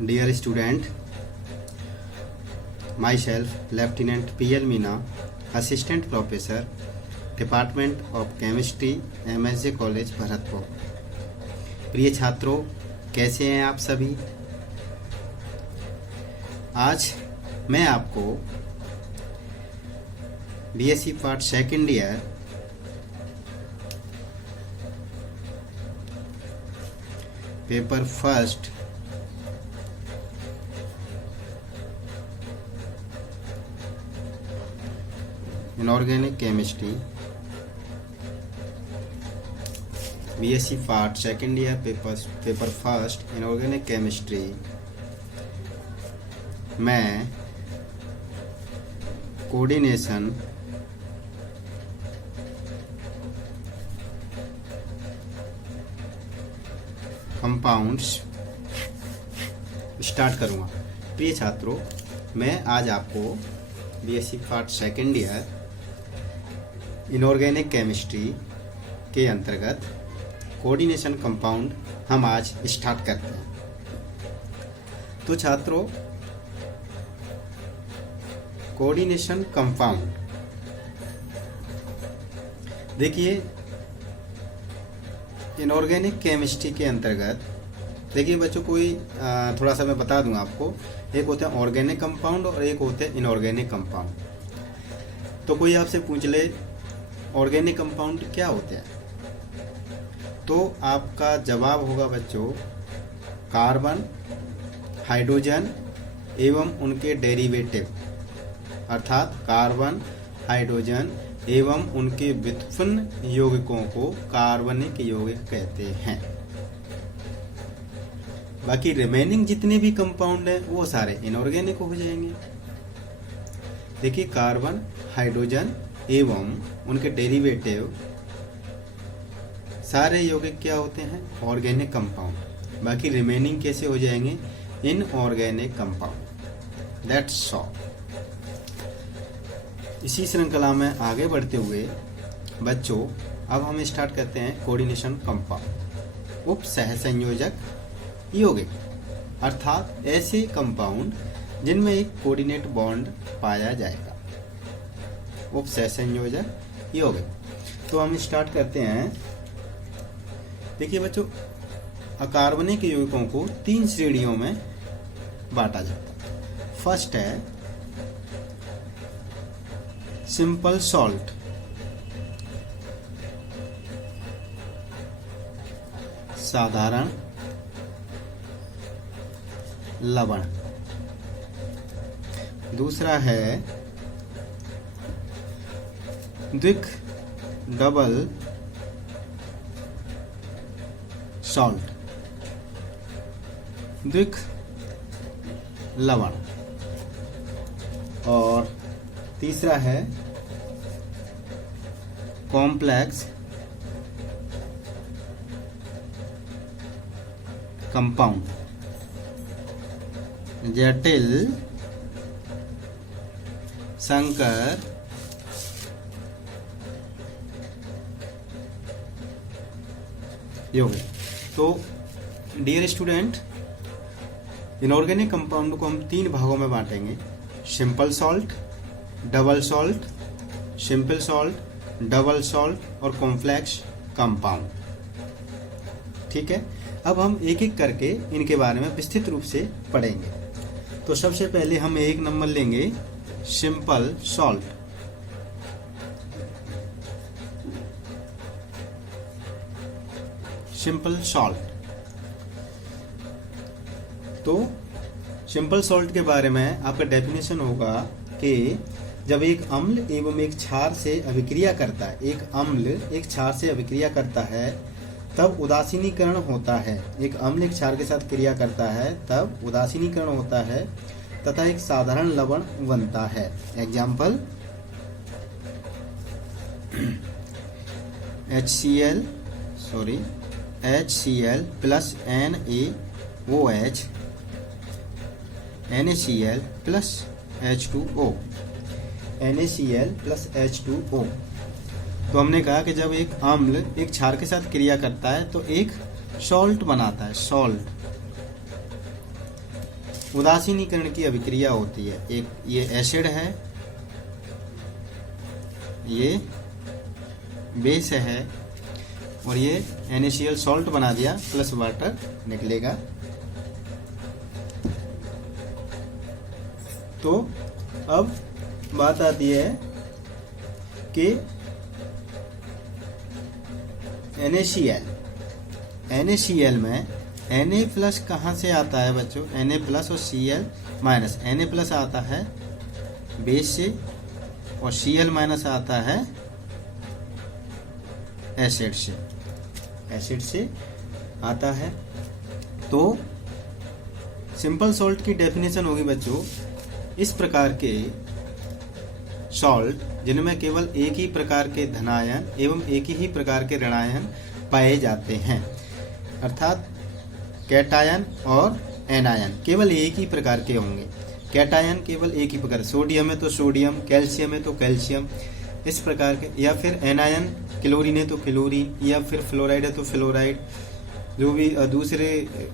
Dear student, myself Lieutenant PL Meena, Assistant Professor, Department of Chemistry, MSJ College Bharatpur. प्रिय छात्रों, कैसे हैं आप सभी? आज मैं आपको BSc part second year paper first inorganic chemistry BSc part second year paper first inorganic chemistry में कोऑर्डिनेशन कंपाउंड्स स्टार्ट करूंगा। प्रिय छात्रों, मैं आज आपको BSc part second year inorganic chemistry के अंतर्गत कोऑर्डिनेशन कंपाउंड हम आज स्टार्ट करते हैं। तो छात्रों, कोऑर्डिनेशन कंपाउंड देखिए, इनऑर्गेनिक केमिस्ट्री के अंतर्गत देखिए बच्चों, कोई थोड़ा सा मैं बता दूं आपको। एक होता है ऑर्गेनिक कंपाउंड और एक होता है इनऑर्गेनिक कंपाउंड। तो कोई आपसे पूछ ले ऑर्गेनिक कंपाउंड क्या होते हैं, तो आपका जवाब होगा बच्चों कार्बन, हाइड्रोजन एवं उनके डेरिवेटिव, अर्थात कार्बन, हाइड्रोजन एवं उनके व्युत्पन्न यौगिकों को कार्बनिक यौगिक कहते हैं। बाकी रिमेनिंग जितने भी कंपाउंड हैं वो सारे इनऑर्गेनिक हो जाएंगे। देखिए, कार्बन, हाइड्रोजन एवं उनके डेरिवेटिव सारे यौगिक क्या होते हैं? Organic compound. बाकी रिमेनिंग कैसे हो जाएंगे? Inorganic compound. That's all. इसी श्रृंखला में आगे बढ़ते हुए बच्चों, अब हम स्टार्ट करते हैं कोऑर्डिनेशन कंपाउंड। उप सहसंयोजक यौगिक, अर्थात ऐसे कंपाउंड जिनमें एक कोऑर्डिनेट बॉन्ड पाया जाएगा। उप सहसंयोजक यौगिक। तो हम स्टार्ट करते हैं। देखिए बच्चों, अकार्बनिक यौगिकों को 3 श्रेणियों में बांटा जाता है। फर्स्ट है सिंपल सॉल्ट, साधारण लवण। दूसरा है द्विक डबल सॉल्ट, द्विक लवण। और तीसरा है कॉम्प्लेक्स कंपाउंड, जटिल संकर यौगिक। तो डियर स्टूडेंट, इनऑर्गेनिक कंपाउंड को हम 3 भागों में बांटेंगे। Simple salt, double salt, simple salt, double salt और कॉम्प्लेक्स कंपाउंड। ठीक है, अब हम एक एक करके इनके बारे में विस्तृत रूप से पढ़ेंगे। तो सबसे पहले हम एक नंबर लेंगे सिंपल सॉल्ट। Simple salt. तो सिंपल सॉल्ट के बारे में आपका डेफिनेशन होगा कि जब एक अम्ल एवं एक क्षार से अभिक्रिया करता है, एक अम्ल एक क्षार से अभिक्रिया करता है तब उदासीनीकरण होता है। एक अम्ल एक क्षार के साथ क्रिया करता है तब उदासीनीकरण होता है तथा एक साधारण लवण बनता है। Example HCl plus NaOH, NaCl plus H2O, NaCl plus H2O। तो हमने कहा कि जब एक अम्ल एक क्षार के साथ क्रिया करता है तो एक सॉल्ट बनाता है, सॉल्ट। उदासीनीकरण की अभिक्रिया होती है। एक ये एसिड है, ये बेस है, और ये NaCl सॉल्ट बना दिया, प्लस वाटर निकलेगा। तो अब बात आती है कि NaCl में Na प्लस कहाँ से आता है बच्चों? Na प्लस और Cl माइनस। Na प्लस आता है बेस से और Cl माइनस आता है एसिड से, एसिड से आता है। तो सिंपल सॉल्ट की डेफिनेशन होगी बच्चों, इस प्रकार के सॉल्ट जिनमें केवल एक ही प्रकार के धनायन एवं एक ही प्रकार के ऋणायन पाए जाते हैं, अर्थात कैटायन और एनायन केवल एक ही प्रकार के होंगे। कैटायन केवल एक ही प्रकार, सोडियम है तो सोडियम, कैल्शियम है तो कैल्शियम, इस प्रकार के। या फिर एनायन, क्लोरीन है तो क्लोरीन, या फिर फ्लोराइड है तो फ्लोराइड, जो भी दूसरे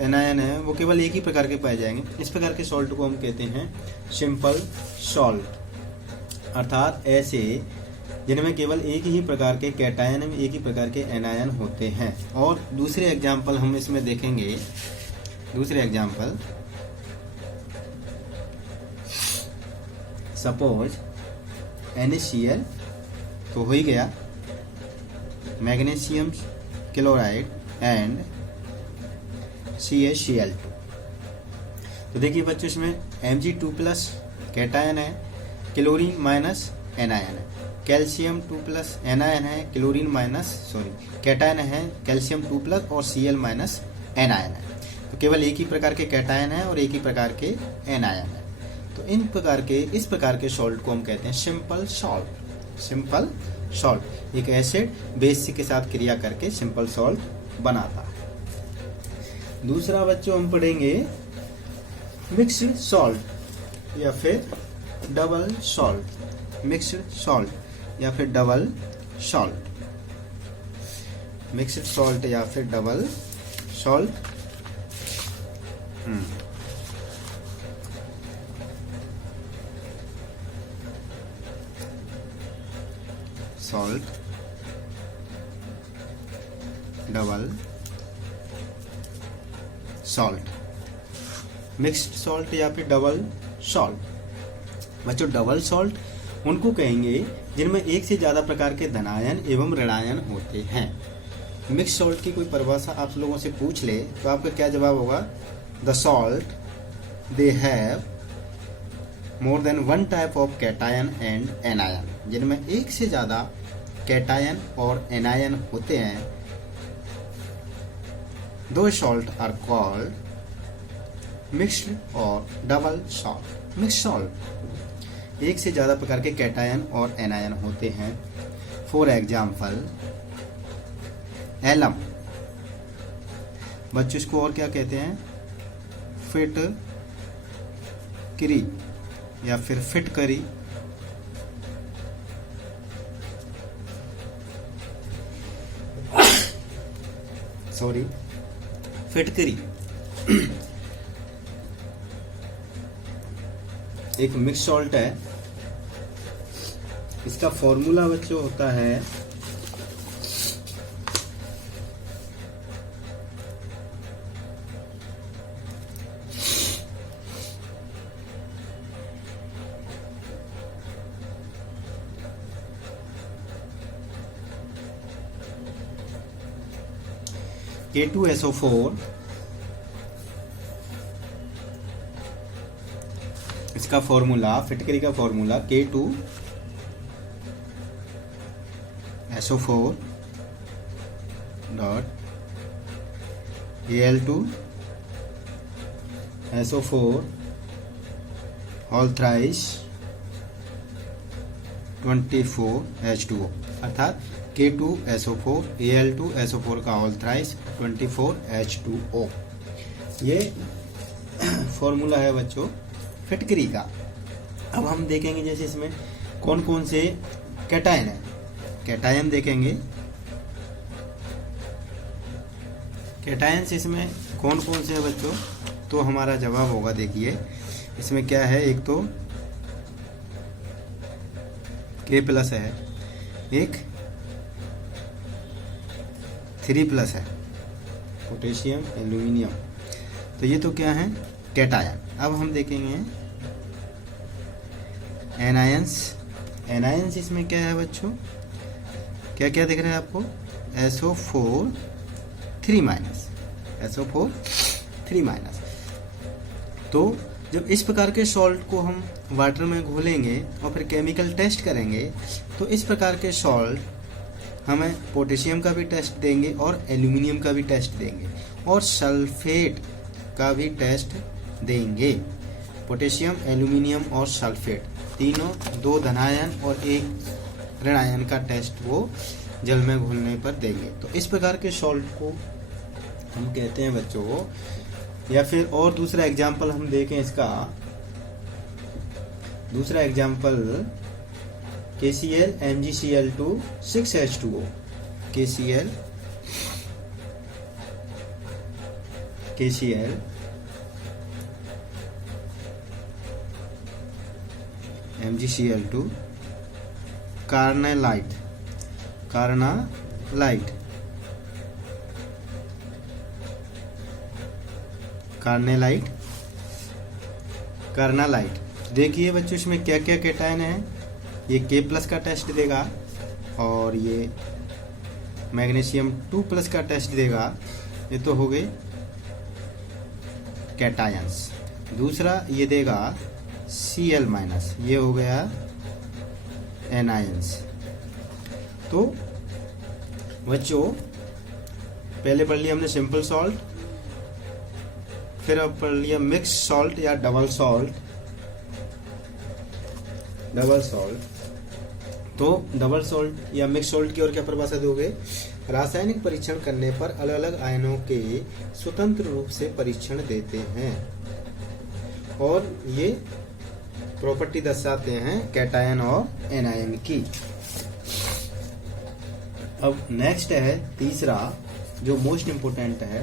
एनायन है वो केवल एक ही प्रकार के पाए जाएंगे। इस प्रकार के सॉल्ट को हम कहते हैं सिंपल सॉल्ट, अर्थात ऐसे जिनमें केवल एक ही प्रकार के कैटायन में एक ही प्रकार के एनायन होते हैं। और दूसरे एग्जाम्पल हम इसमें देखेंगे। दूसरे एग्जाम्पल, सपोज NaCl तो हो ही गया, मैग्नीशियम क्लोराइड एंड CaCl2। तो देखिए बच्चों, इसमें Mg2+ कैटायन है, क्लोरीन माइनस एनायन है, कैल्शियम 2+ एनायन है, क्लोरीन माइनस कैटायन है, कैल्शियम 2+ और Cl माइनस एनायन है। तो केवल एक ही प्रकार के कैटायन है और एक ही प्रकार के एनायन है। तो इस प्रकार के सॉल्ट को हम कहते हैं सिंपल सॉल्ट। सिंपल सॉल्ट एक एसिड बेस के साथ क्रिया करके सिंपल सॉल्ट बनाता है। दूसरा बच्चों हम पढ़ेंगे मिक्स्ड सॉल्ट या फिर डबल सॉल्ट। मिक्स्ड सॉल्ट या फिर डबल सॉल्ट, मिक्स्ड सॉल्ट या फिर double salt. Salt, double salt, mixed salt या फिर डबल सॉल्ट। बच्चों, डबल सॉल्ट उनको कहेंगे जिनमें एक से ज्यादा प्रकार के धनायन एवं ऋणायन होते हैं। मिक्स सॉल्ट की कोई परिभाषा आप लोगों से पूछ ले तो आपका क्या जवाब होगा? The salt they have more than one type of cation and anion. जिनमें एक से ज्यादा कैटायन और एनायन होते हैं, दो सॉल्ट आर कॉल्ड मिक्स्ड और डबल सॉल्ट। मिक्स सॉल्ट एक से ज्यादा प्रकार के कैटायन और एनायन होते हैं। फॉर एग्जाम्पल एलम, बच्चों इसको और क्या कहते हैं? फिटकरी या फिर फिटकरी। सॉरी, फिटकरी एक मिक्स सॉल्ट है। इसका फॉर्मूला बच्चों होता है K2SO4। इसका फॉर्मूला, फिटकरी का formula K2SO4 dot Al2SO4 whole thrice 24H2O, अर्थात K2SO4 Al2SO4 का होल थ्राइस 24H2O। ये फॉर्मूला है बच्चों फिटकरी का। अब हम देखेंगे जैसे इसमें कौन कौन से कैटायन है। कैटायन देखेंगे, कैटायंस इसमें कौन कौन से हैं बच्चों? तो हमारा जवाब होगा, देखिए इसमें क्या है, एक तो K+ है, एक 3+ है, पोटेशियम एल्यूमिनियम। तो ये तो क्या है, कैटायन। अब हम देखेंगे एनायंस। एनायंस इसमें क्या है बच्चों, क्या क्या दिख रहा है आपको? SO4 3-, SO4 3-। तो जब इस प्रकार के सॉल्ट को हम वाटर में घोलेंगे और फिर केमिकल टेस्ट करेंगे, तो इस प्रकार के सॉल्ट हमें पोटेशियम का भी टेस्ट देंगे और एल्यूमिनियम का भी टेस्ट देंगे और सल्फेट का भी टेस्ट देंगे। पोटेशियम, एल्यूमिनियम और सल्फेट तीनों, 2 धनायन और 1 ऋणायन का टेस्ट वो जल में घुलने पर देंगे। तो इस प्रकार के सॉल्ट को हम कहते हैं बच्चों। या फिर और दूसरा एग्जाम्पल हम देखें इसका, दूसरा example KCl MgCl2 6H2O। KCl MgCl2 carnallite देखिए बच्चों इसमें क्या क्या कैटायन है। ये K+ का टेस्ट देगा और ये मैग्नीशियम 2+ का टेस्ट देगा। ये तो हो गए कैटायंस। दूसरा ये देगा Cl-, ये हो गया एनायंस। तो बच्चों पहले पढ़ लिया हमने सिंपल सॉल्ट, फिर अब पढ़ लिया मिक्स सॉल्ट या डबल सॉल्ट। तो डबल सॉल्ट या मिक्स सॉल्ट की और क्या परिभाषा दोगे? रासायनिक परीक्षण करने पर अलग अलग आयनों के स्वतंत्र रूप से परीक्षण देते हैं और ये प्रॉपर्टी दर्शाते हैं कैटायन और एनायन की। अब नेक्स्ट है तीसरा, जो मोस्ट इंपोर्टेंट है,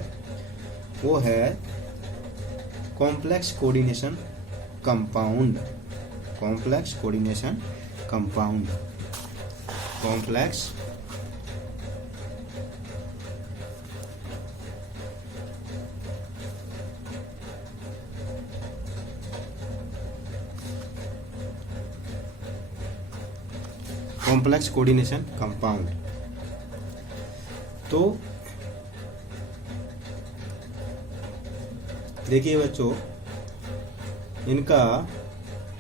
वो है complex coordination compound. Complex coordination compound, complex coordination compound. तो देखिए बच्चों, इनका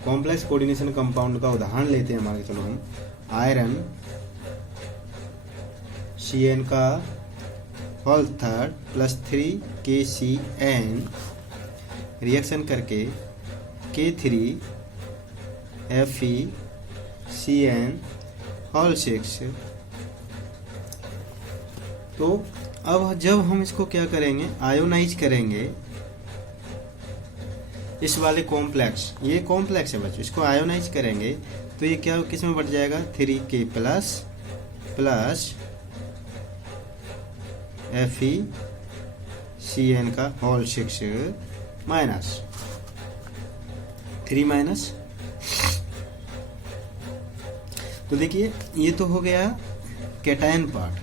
कॉम्प्लेक्स कोऑर्डिनेशन कंपाउंड का उदाहरण लेते हैं। हमारे चलो हम आयरन Cn का whole third plus 3 KCN reaction करके K3 FeCN होल 6। तो अब जब हम इसको क्या करेंगे, आयोनाइज करेंगे इस वाले कॉम्प्लेक्स, ये कॉम्प्लेक्स है बच्चों, इसको आयोनाइज करेंगे तो ये क्या किस में बढ़ जाएगा, 3K प्लस FeCN का होल 6 माइनस 3 तो देखिए ये तो हो गया कैटायन पार्ट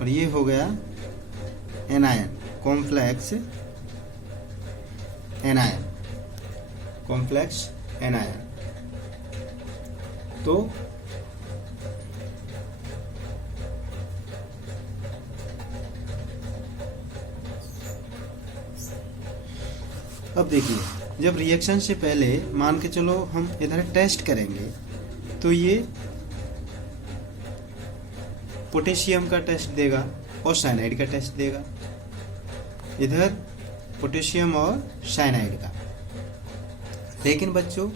और ये हो गया एनायन, कॉम्प्लेक्स एनायन। तो अब देखिए, जब रिएक्शन से पहले मान के चलो हम इधर टेस्ट करेंगे तो ये पोटेशियम का टेस्ट देगा और साइनाइड का टेस्ट देगा, इधर पोटेशियम और साइनाइड का। लेकिन बच्चों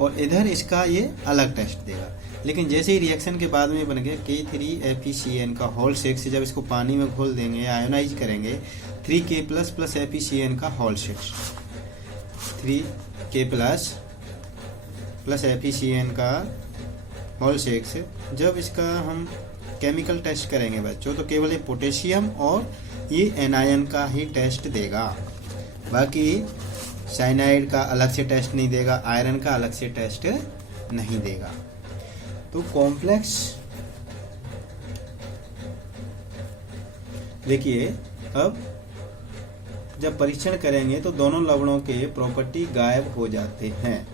और इधर इसका ये अलग टेस्ट देगा। लेकिन जैसे ही रिएक्शन के बाद में बन गया K3 FeCN का होल 6, जब इसको पानी में घोल देंगे, आयोनाइज करेंगे, 3K प्लस FeCN का होल 6, 3K प्लस FeCN का होल 6। जब इसका हम केमिकल टेस्ट करेंगे बच्चों तो केवल ये पोटेशियम और ये एनायन का ही टेस्ट देगा, बाकी साइनाइड का अलग से टेस्ट नहीं देगा, आयरन का अलग से टेस्ट नहीं देगा। तो कॉम्प्लेक्स देखिए, अब जब परीक्षण करेंगे तो दोनों लवणों के प्रॉपर्टी गायब हो जाते हैं।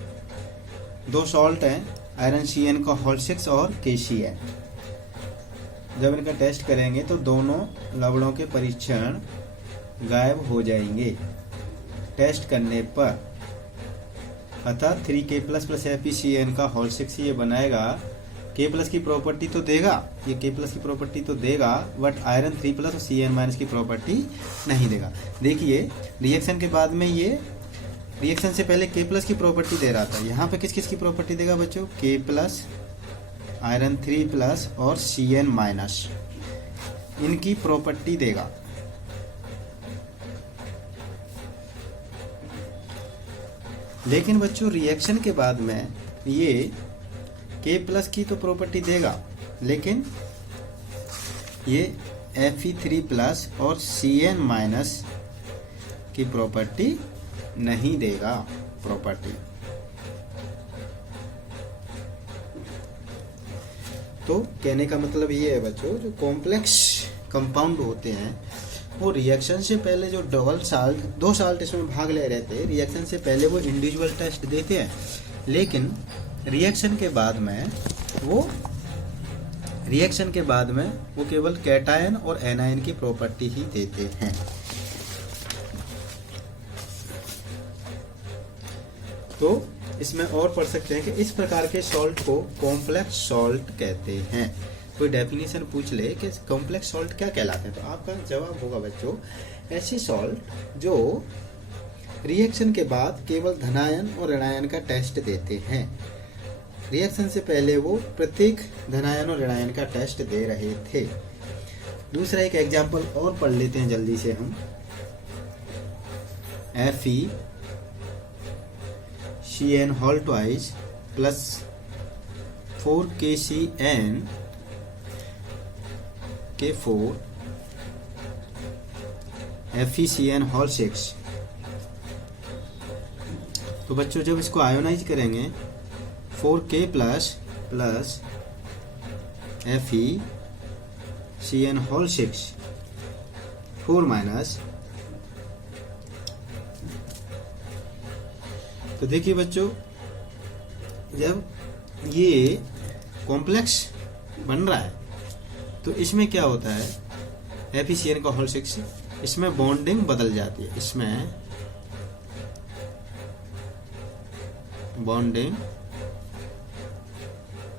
दो सॉल्ट हैं, आयरन CN का होल 6 और KCN। जब इनका टेस्ट करेंगे तो दोनों लवणों के परीक्षण गायब हो जाएंगे टेस्ट करने पर, अर्थात 3K प्लस FeCN का होल 6 ये बनाएगा। K प्लस की प्रॉपर्टी तो देगा, ये K प्लस की प्रॉपर्टी तो देगा, बट आयरन 3 प्लस और CN माइनस की प्रॉपर्टी नहीं देगा। देखिए रिएक्शन के बाद में ये रिएक्शन से पहले K प्लस की प्रॉपर्टी दे रहा था, यहाँ पे किस किस की प्रॉपर्टी देगा बच्चों? K प्लस, आयरन 3 प्लस और CN माइनस, इनकी प्रॉपर्टी देगा। लेकिन बच्चों रिएक्शन के बाद में ये K प्लस की तो प्रॉपर्टी देगा, लेकिन ये Fe3 प्लस और CN माइनस की प्रॉपर्टी नहीं देगा प्रॉपर्टी। तो कहने का मतलब ये है बच्चों, जो कॉम्प्लेक्स कंपाउंड होते हैं वो रिएक्शन से पहले जो डबल साल्ट, दो साल्ट इसमें भाग ले रहते हैं, रिएक्शन से पहले वो इंडिविजुअल टेस्ट देते हैं, लेकिन रिएक्शन के बाद में वो केवल कैटायन और एनायन की प्रॉपर्टी ही देते हैं। तो इसमें और पढ़ सकते हैं कि इस प्रकार के सॉल्ट को कॉम्प्लेक्स सॉल्ट कहते हैं। कोई डेफिनेशन पूछ ले कि कॉम्प्लेक्स सॉल्ट क्या कहलाते हैं, तो आपका जवाब होगा बच्चों, ऐसे सॉल्ट जो रिएक्शन के बाद केवल धनायन और ऋणायन का टेस्ट देते हैं। रिएक्शन से पहले वो प्रत्येक धनायन और ऋणायन का टेस्ट दे रहे थे। दूसरा एक एग्जाम्पल और पढ़ लेते हैं जल्दी से हम। FeCN whole twice plus 4KCN के 4 FeCN होल 6। तो बच्चों जब इसको आयोनाइज करेंगे 4K plus FeCN whole 6 4 minus, तो देखिए बच्चों जब ये कॉम्प्लेक्स बन रहा है तो इसमें क्या होता है, FeCN का होल 6, इसमें बॉन्डिंग बदल जाती है, इसमें बॉन्डिंग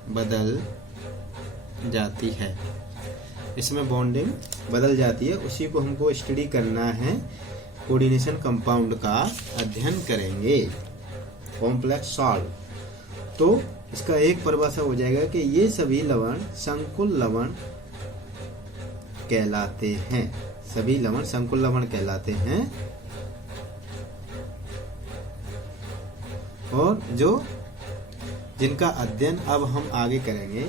बदल जाती है, इसमें बॉन्डिंग बदल जाती है। उसी को हमको स्टडी करना है, कोऑर्डिनेशन कंपाउंड का अध्ययन करेंगे, कॉम्प्लेक्स सॉल्ट। तो इसका एक परिभाषा हो जाएगा कि ये सभी लवण संकुल लवण कहलाते हैं, सभी लवण संकुल लवण कहलाते हैं, और जो जिनका अध्ययन अब हम आगे करेंगे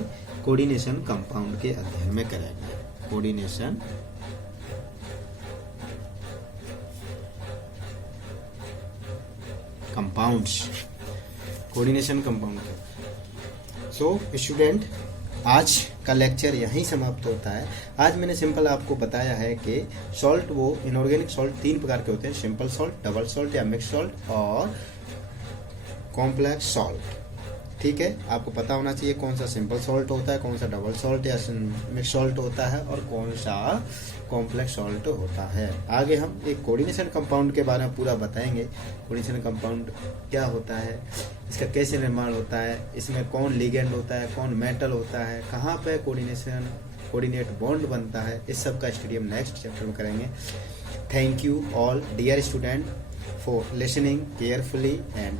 कोऑर्डिनेशन कंपाउंड के अध्ययन में करेंगे। Coordination compounds, coordination compound. So student, आज का लेक्चर यहीं समाप्त होता है। आज मैंने सिंपल आपको बताया है कि सॉल्ट वो इनऑर्गेनिक सॉल्ट 3 प्रकार के होते हैं, सिंपल सॉल्ट, डबल सॉल्ट या मिक्स सॉल्ट और कॉम्प्लेक्स सॉल्ट। ठीक है, आपको पता होना चाहिए कौन सा सिंपल सॉल्ट होता है, कौन सा डबल सॉल्ट या मिक्स सॉल्ट होता है और कौन सा कॉम्प्लेक्स सॉल्ट होता है। आगे हम एक कोऑर्डिनेशन कंपाउंड के बारे में पूरा बताएंगे, कोऑर्डिनेशन कंपाउंड क्या होता है, इसका कैसे निर्माण होता है, इसमें कौन लिगेंड होता है, कौन मेटल होता है, कहाँ पे कोऑर्डिनेट बॉन्ड बनता है, इस सब का स्टडी हम नेक्स्ट चैप्टर में करेंगे। Thank you all dear student for listening carefully and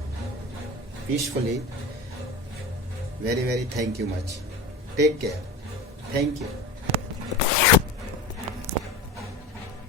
peacefully. Very thank you much. Take care. Thank you.